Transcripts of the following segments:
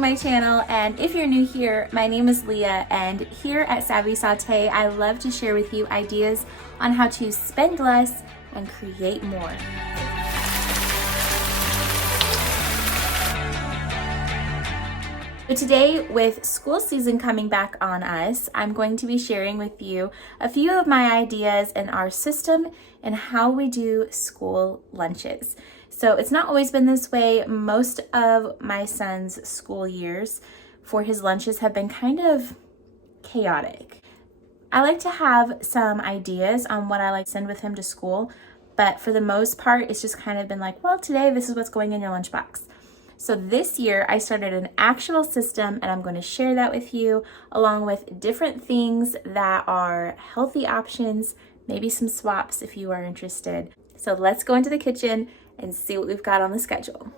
my channel, and if you're new here, my name is Leah, and here at Savvy Saute, I love to share with you ideas on how to spend less and create more. So today, with school season coming back on us, I'm going to be sharing with you a few of my ideas in our system and how we do school lunches. So it's not always been this way. Most of my son's school years for his lunches have been kind of chaotic. I like to have some ideas on what I like to send with him to school, but for the most part, it's just kind of been like, well, today this is what's going in your lunchbox. So this year I started an actual system, and I'm going to share that with you along with different things that are healthy options, maybe some swaps if you are interested. So let's go into the kitchen and see what we've got on the schedule.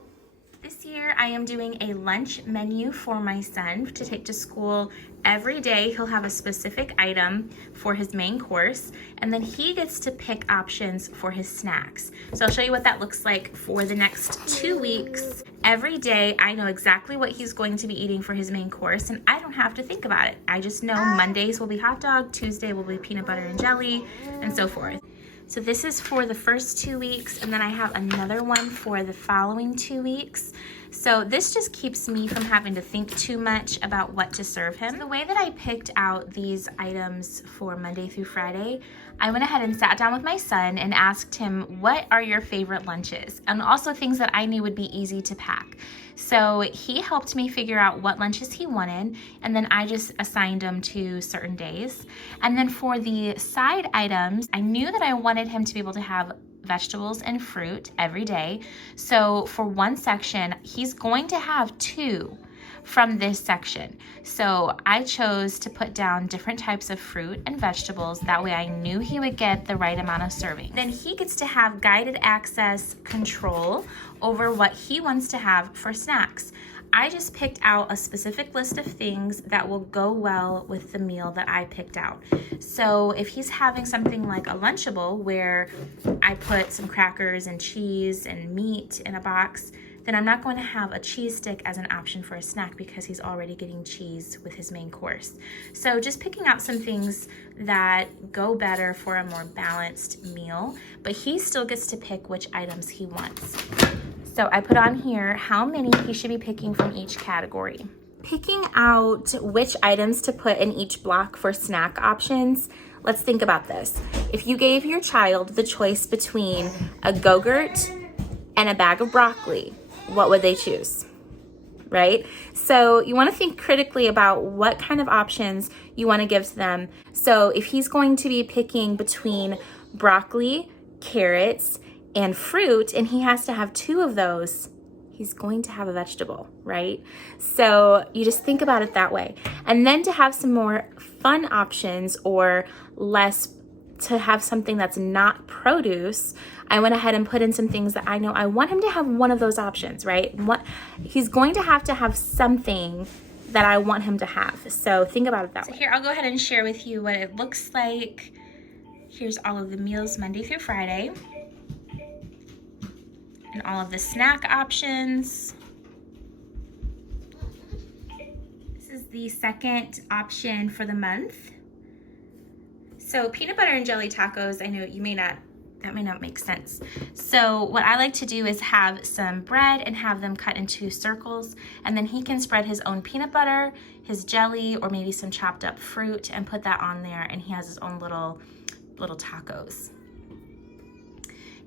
This year I am doing a lunch menu for my son to take to school. Every day he'll have a specific item for his main course, and then he gets to pick options for his snacks. So I'll show you what that looks like for the next 2 weeks. Every day I know exactly what he's going to be eating for his main course, and I don't have to think about it. I just know Mondays will be hot dog, Tuesday will be peanut butter and jelly, and so forth. So this is for the first 2 weeks, and then I have another one for the following 2 weeks. So this just keeps me from having to think too much about what to serve him. So the way that I picked out these items for Monday through Friday, I went ahead and sat down with my son and asked him, what are your favorite lunches? And also things that I knew would be easy to pack. So he helped me figure out what lunches he wanted, and then I just assigned them to certain days. And then for the side items, I knew that I wanted him to be able to have vegetables and fruit every day. So for one section, he's going to have 2 from this section. So I chose to put down different types of fruit and vegetables. That way I knew he would get the right amount of serving. Then he gets to have guided access control over what he wants to have for snacks. I just picked out a specific list of things that will go well with the meal that I picked out. So if he's having something like a Lunchable where I put some crackers and cheese and meat in a box, then I'm not going to have a cheese stick as an option for a snack because he's already getting cheese with his main course. So just picking out some things that go better for a more balanced meal, but he still gets to pick which items he wants. So I put on here how many he should be picking from each category. Picking out which items to put in each block for snack options, let's think about this. If you gave your child the choice between a Go-Gurt and a bag of broccoli, what would they choose? Right? So you want to think critically about what kind of options you want to give to them. So if he's going to be picking between broccoli, carrots, and fruit, and he has to have 2 of those, he's going to have a vegetable, right? So you just think about it that way. And then to have some more fun options or to have something that's not produce, I went ahead and put in some things that I know I want him to have one of those options, right? He's going to have something that I want him to have. So think about it that way. So here, I'll go ahead and share with you what it looks like. Here's all of the meals Monday through Friday, and all of the snack options. This is the second option for the month. So peanut butter and jelly tacos, I know that may not make sense. So what I like to do is have some bread and have them cut into circles, and then he can spread his own peanut butter, his jelly, or maybe some chopped up fruit and put that on there, and he has his own little tacos.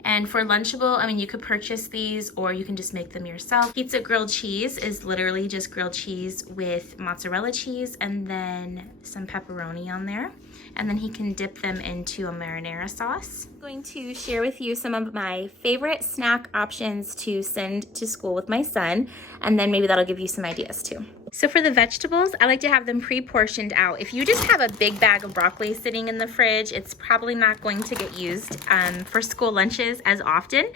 And for Lunchable, I mean, you could purchase these or you can just make them yourself. Pizza grilled cheese is literally just grilled cheese with mozzarella cheese and then some pepperoni on there. And then he can dip them into a marinara sauce. I'm going to share with you some of my favorite snack options to send to school with my son, and then maybe that'll give you some ideas too. So for the vegetables, I like to have them pre-portioned out. If you just have a big bag of broccoli sitting in the fridge, it's probably not going to get used for school lunches as often.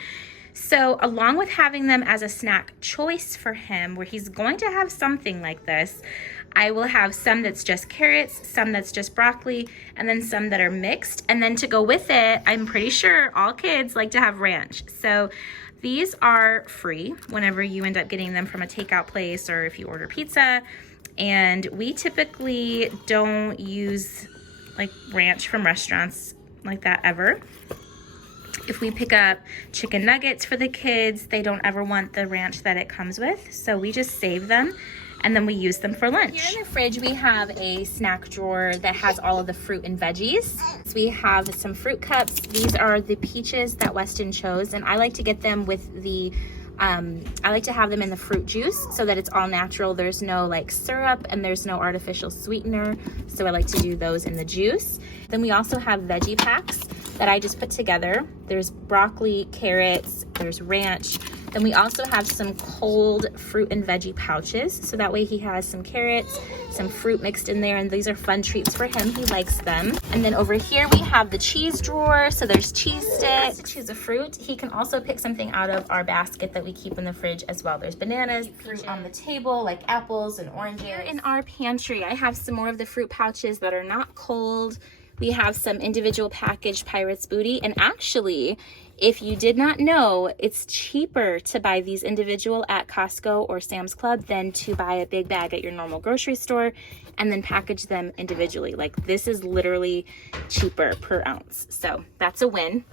So along with having them as a snack choice for him, where he's going to have something like this, I will have some that's just carrots, some that's just broccoli, and then some that are mixed. And then to go with it, I'm pretty sure all kids like to have ranch. So These are free whenever you end up getting them from a takeout place or if you order pizza. And we typically don't use like ranch from restaurants like that ever. If we pick up chicken nuggets for the kids, they don't ever want the ranch that it comes with. So we just save them and then we use them for lunch. Here in the fridge, we have a snack drawer that has all of the fruit and veggies. So we have some fruit cups. These are the peaches that Weston chose, and I like to get them with the I like to have them in the fruit juice so that it's all natural. There's no like syrup and there's no artificial sweetener. So I like to do those in the juice. Then we also have veggie packs that I just put together. There's broccoli, carrots, there's ranch. Then we also have some cold fruit and veggie pouches. So that way he has some carrots, some fruit mixed in there, and these are fun treats for him. He likes them. And then over here we have the cheese drawer. So there's cheese sticks. To choose a fruit. He can also pick something out of our basket that we keep in the fridge as well. There's bananas, fruit on the table like apples and oranges. Here in our pantry, I have some more of the fruit pouches that are not cold. We have some individual packaged Pirate's Booty, and actually, if you did not know, it's cheaper to buy these individual at Costco or Sam's Club than to buy a big bag at your normal grocery store and then package them individually. Like, this is literally cheaper per ounce. So that's a win.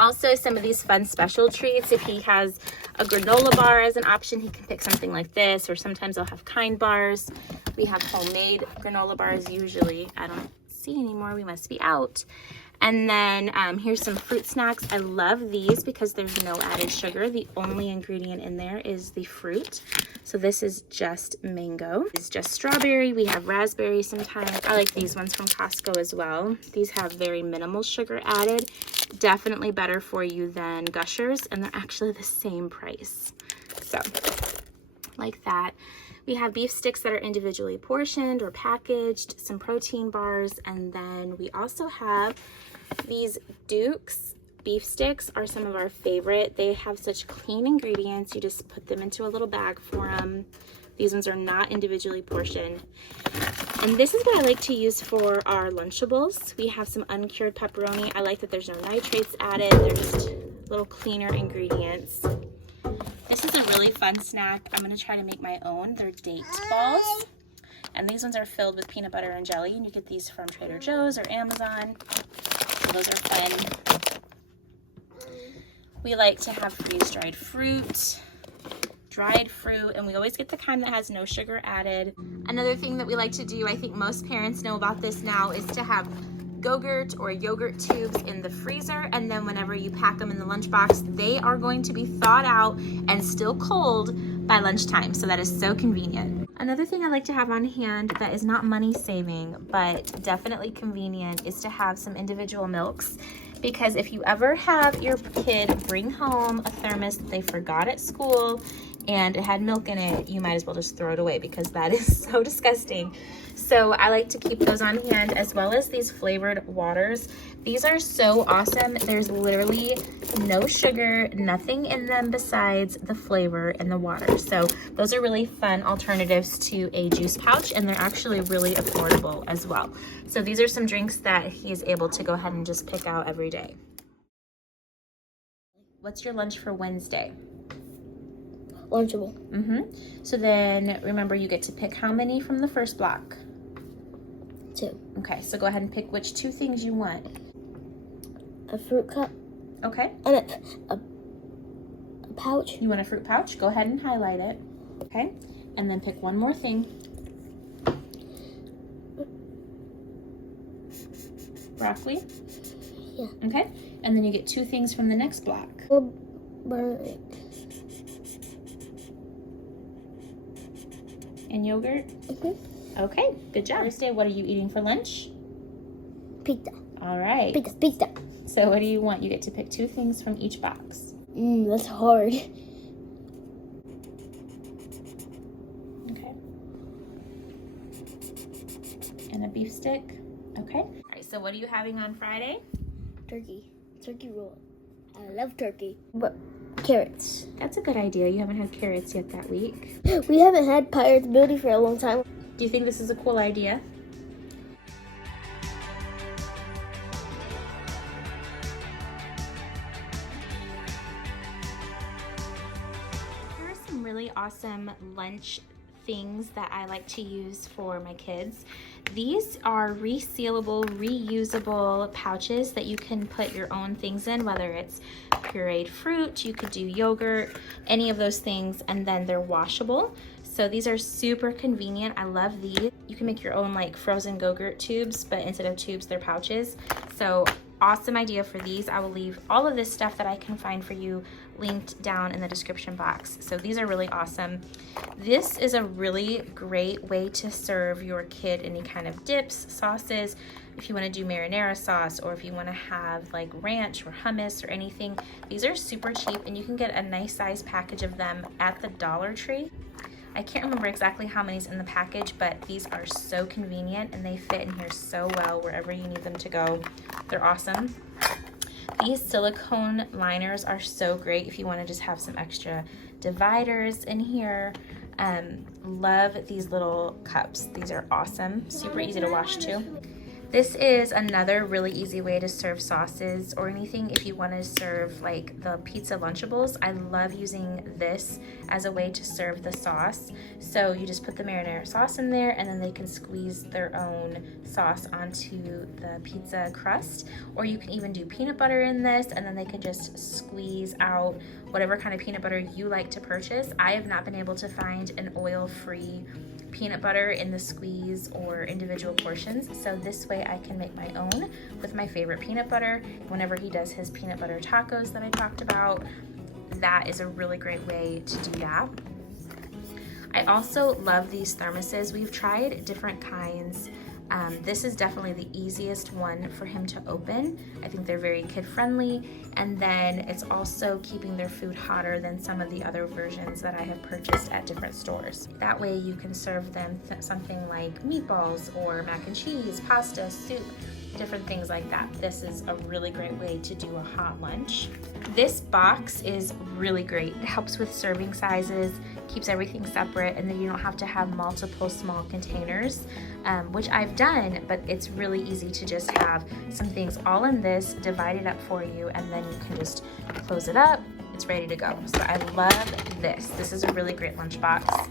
Also, some of these fun special treats. If he has a granola bar as an option, he can pick something like this, or sometimes I'll have Kind bars. We have homemade granola bars usually. I don't see anymore, we must be out. And then here's some fruit snacks. I love these because there's no added sugar. The only ingredient in there is the fruit. So this is just mango. It's just strawberry. We have raspberry sometimes. I like these ones from Costco as well. These have very minimal sugar added. Definitely better for you than Gushers, and they're actually the same price. So like that. We have beef sticks that are individually portioned or packaged, some protein bars, and then we also have these Duke's beef sticks are some of our favorite. They have such clean ingredients. You just put them into a little bag for them. These ones are not individually portioned. And this is what I like to use for our Lunchables. We have some uncured pepperoni. I like that there's no nitrates added. They're just little cleaner ingredients. This is a really fun snack. I'm going to try to make my own. They're date balls. And these ones are filled with peanut butter and jelly. And you get these from Trader Joe's or Amazon. So those are fun. We like to have freeze-dried fruit, dried fruit, and we always get the kind that has no sugar added. Another thing that we like to do, I think most parents know about this now, is to have Go-Gurt or yogurt tubes in the freezer, and then whenever you pack them in the lunchbox, they are going to be thawed out and still cold by lunchtime. So that is so convenient. Another thing I like to have on hand that is not money saving but definitely convenient is to have some individual milks, because if you ever have your kid bring home a thermos that they forgot at school and it had milk in it, you might as well just throw it away because that is so disgusting. So I like to keep those on hand, as well as these flavored waters. These are so awesome. There's literally no sugar, nothing in them besides the flavor and the water. So those are really fun alternatives to a juice pouch, and they're actually really affordable as well. So these are some drinks that he's able to go ahead and just pick out every day. What's your lunch for Wednesday? Lunchable. So then remember, you get to pick how many from the first block? 2. Okay, so go ahead and pick which 2 things you want. A fruit cup. Okay. And a pouch. You want a fruit pouch? Go ahead and highlight it. Okay. And then pick one more thing. Broccoli? Yeah. Okay. And then you get 2 things from the next block. And yogurt? Okay, good job. Thursday, what are you eating for lunch? Pizza. All right. Pizza. So what do you want? You get to pick 2 things from each box. That's hard. Okay. And a beef stick. Okay. All right, so what are you having on Friday? Turkey roll. I love turkey. But carrots. That's a good idea. You haven't had carrots yet that week. We haven't had Pirate's Booty for a long time. Do you think this is a cool idea? really awesome lunch things that I like to use for my kids. These are resealable, reusable pouches that you can put your own things in, whether it's pureed fruit, you could do yogurt, any of those things, and then they're washable. So these are super convenient. I love these. You can make your own like frozen Go-Gurt tubes, but instead of tubes, they're pouches. So awesome idea for these. I will leave all of this stuff that I can find for you linked down in the description box. So these are really awesome. This is a really great way to serve your kid any kind of dips, sauces. If you want to do marinara sauce, or if you want to have like ranch or hummus or anything, these are super cheap and you can get a nice size package of them at the Dollar Tree. I can't remember exactly how many's in the package, but these are so convenient and they fit in here so well wherever you need them to go. They're awesome. These silicone liners are so great if you want to just have some extra dividers in here. Love these little cups. These are awesome, super easy to wash too. This is another really easy way to serve sauces or anything if you want to serve like the pizza Lunchables. I love using this as a way to serve the sauce. So you just put the marinara sauce in there and then they can squeeze their own sauce onto the pizza crust. Or you can even do peanut butter in this and then they can just squeeze out whatever kind of peanut butter you like to purchase. I have not been able to find an oil-free peanut butter in the squeeze or individual portions, so this way I can make my own with my favorite peanut butter. Whenever he does his peanut butter tacos that I talked about, that is a really great way to do that. I also love these thermoses. We've tried different kinds. This is definitely the easiest one for him to open. I think they're very kid friendly, and then it's also keeping their food hotter than some of the other versions that I have purchased at different stores. That way you can serve them something like meatballs or mac and cheese, pasta, soup, different things like that. This is a really great way to do a hot lunch. This box is really great. It helps with serving sizes, keeps everything separate, and then you don't have to have multiple small containers, which I've done, but it's really easy to just have some things all in this, divided up for you, and then you can just close it up. It's ready to go. So I love this. This is a really great lunch box.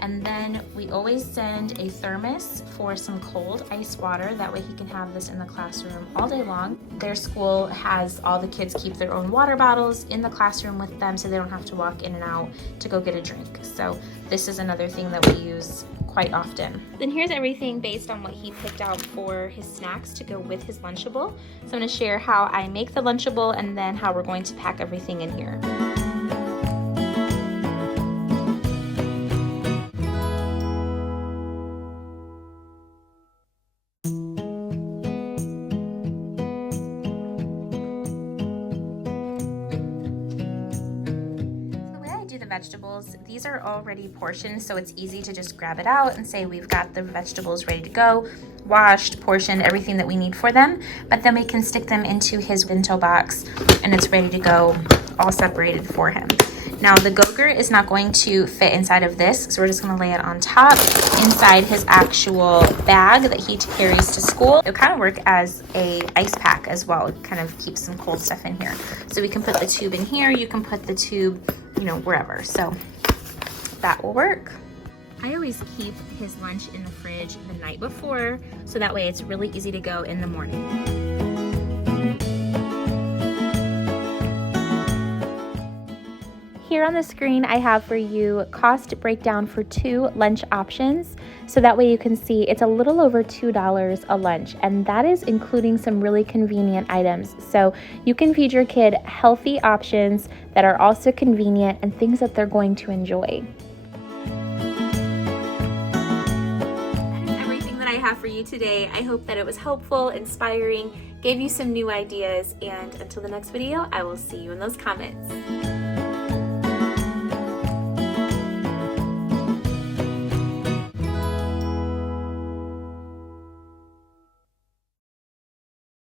And then we always send a thermos for some cold ice water. That way he can have this in the classroom all day long. Their school has all the kids keep their own water bottles in the classroom with them so they don't have to walk in and out to go get a drink. So this is another thing that we use quite often. Then here's everything based on what he picked out for his snacks to go with his Lunchable. So I'm going to share how I make the Lunchable and then how we're going to pack everything in here. Vegetables, these are already portioned, so it's easy to just grab it out and say we've got the vegetables ready to go, washed, portioned, everything that we need for them. But then we can stick them into his bento box and it's ready to go, all separated for him. Now the Go-Gurt is not going to fit inside of this, so we're just going to lay it on top inside his actual bag that he carries to school. It'll kind of work as a ice pack as well. It kind of keeps some cold stuff in here. So we can put the tube in here, you can put the tube, you know, wherever. So that will work. I always keep his lunch in the fridge the night before, so that way it's really easy to go in the morning. Here on the screen, I have for you cost breakdown for 2 lunch options. So that way you can see it's a little over $2 a lunch, and that is including some really convenient items. So you can feed your kid healthy options that are also convenient and things that they're going to enjoy. That is everything that I have for you today. I hope that it was helpful, inspiring, gave you some new ideas, and until the next video, I will see you in those comments.